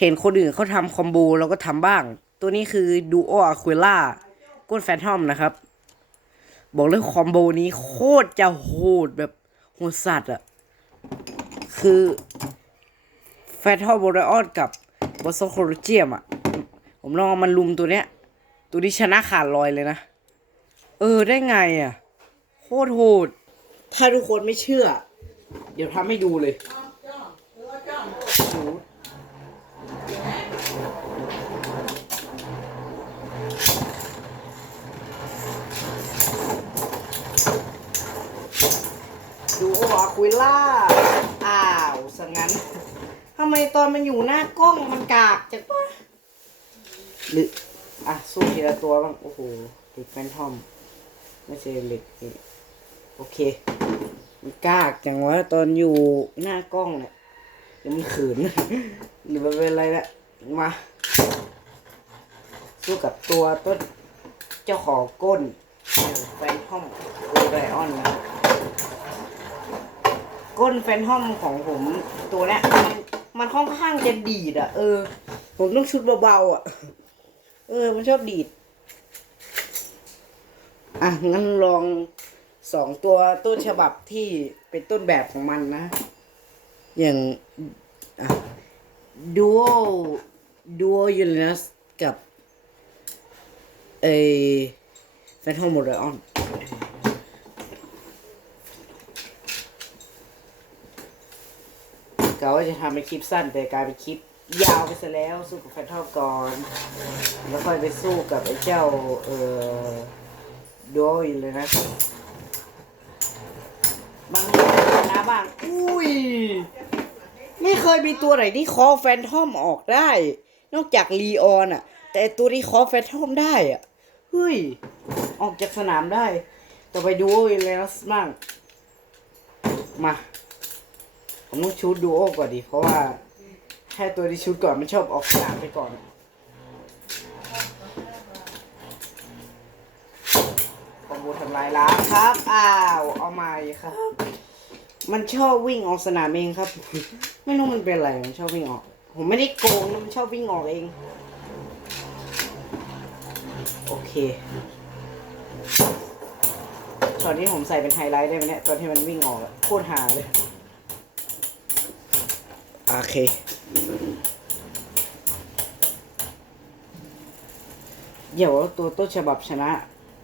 เห็นคนอื่นเขาทำคอมโบเราก็ทำบ้าง ตัวนี้คือดูโออะค u ล่าก้นแฟนทอมนะครับ บอกเลยคอมโบนี้โคตรจะโหดแบบโหดสัตว์อะคือแฟนทอมโบรออนกับบอสโซโครเจียมอะผมลองมันลุมตัวเนี้ย ตัวนี้ชนะขาดลอยเลยนะ เออได้ไงอะโคตรโหด ถ้าทุกคนไม่เชื่อ เดี๋ยวทำให้ดูเลย ดูโออาคุยล่า อ้าวสังงั้นทำไมตอนมันอยู่หน้ากล้องมันกากจังปะหรืออะสู้ทีละตัวบ้าง โอ้โหเหล็กแฟนทอม ไม่ใช่เหล็กนี่โอเค มันกากจังวะตอนอยู่หน้ากล้องเนี่ยยังมันขืน หรือมันเป็นอะไรละมาสู้กับตัวต้นเจ้าของก้นแฟนทอมโอไรออนนะ ก้นแฟนทอมของผมตัวเนี้ยมันค่อนข้างจะดีดอะ เออ ผมต้องชุดเบาๆอะ เออ มันชอบดีด อะ งั้นลองสองตัวต้นฉบับที่เป็นต้นแบบของมันนะ อย่างอะดูโอดูโอยูเนสกับ เอแฟนทอมโมเดออน กะว่าจะทำเป็นคลิปสั้นแต่กลายเป็นคลิปยาวไปซะแล้วสู้กับแฟนทอมก่อน แล้วค่อยไปสู้กับไอ้เจ้าเอ่อดูโอยเลยนะบางชนะบ้างอุ้ย ไม่เคยมีตัวไหนที่คอแฟนทอมออกได้ นอกจากลีออนอะแต่ตัวที่คอแฟนทอมได้อะเฮ้ย ออกจากสนามได้ ต่อไปดูโออยู่เลยนะบ้างมา ผมต้องชูดดูโอก่อนดิเพราะว่าแค่ตัวที่ชูดก่อนมันชอบออกสนามไปก่อนคอมโบทำลายล้างครับ อ้าว เอาใหม่ครับ มันชอบวิ่งออกสนามเองครับ ไม่รู้มันเป็นอะไร มันชอบวิ่งออก ผมไม่ได้โกงมันชอบวิ่งออกเอง โอเคช็อตนี้ผมใส่เป็นไฮไลท์ได้ไหมเนี่ย ตอนที่มันวิ่งออกโคตรหาเลย โอเค เดี๋ยวตัวต้นฉบับชนะ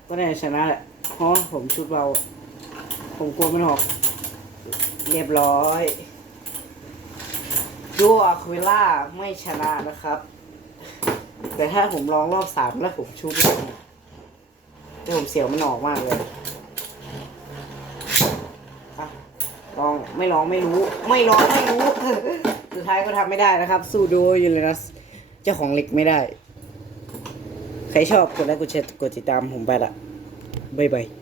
ก็ได้ชนะแหละเพราะผมชุดเบาผมกลัวมันออก เรียบร้อยดูอะควิล่าไม่ชนะนะครับ แต่ถ้าผมลองรอบสามแล้วผมชุดแล้วแต่ผมเสียวมันออกมากเลยลองไม่ลองไม่รู้ ไม่ลองไม่รู้ สุดท้ายก็ทำไม่ได้นะครับ สู้ดูยูเรนัสเจ้าของเหล็กไม่ได้ ใครชอบกดไลค์กดแชร์กดติดตามผมไปละบ๊ายบาย